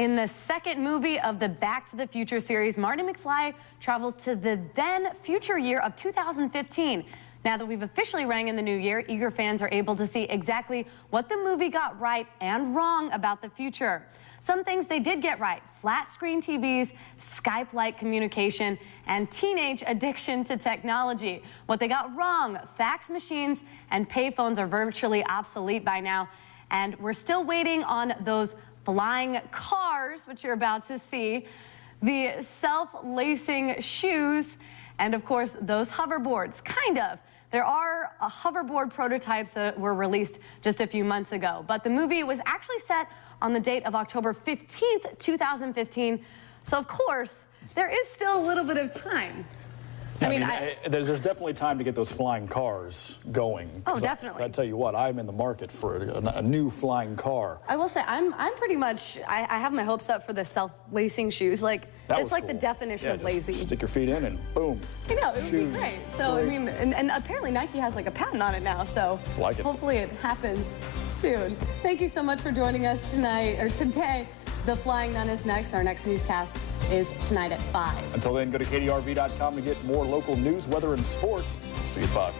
In the second movie of the Back to the Future series, Marty McFly travels to the then future year of 2015. Now that we've officially rang in the new year, eager fans are able to see exactly what the movie got right and wrong about the future. Some things they did get right: flat screen TVs, Skype-like communication, and teenage addiction to technology. What they got wrong: fax machines and payphones are virtually obsolete by now. And we're still waiting on those flying cars, which you're about to see, the self-lacing shoes, and of course, those hoverboards, kind of. There are hoverboard prototypes that were released just a few months ago, but the movie was actually set on the date of October 15th, 2015. So of course, there is still a little bit of time. I mean, there's definitely time to get those flying cars going. Oh, definitely. I tell you what, I'm in the market for a new flying car. I will say, I'm pretty much, I have my hopes up for the self-lacing shoes. Like, it's like cool. The definition of lazy. Stick your feet in and boom. I know, it would be great. So, I mean, and apparently Nike has like a patent on it now, so hopefully it happens soon. Thank you so much for joining us tonight, or today. The Flying Nun is next. Our next newscast is tonight at 5. Until then, go to KDRV.com to get more local news, weather, and sports. See you at 5.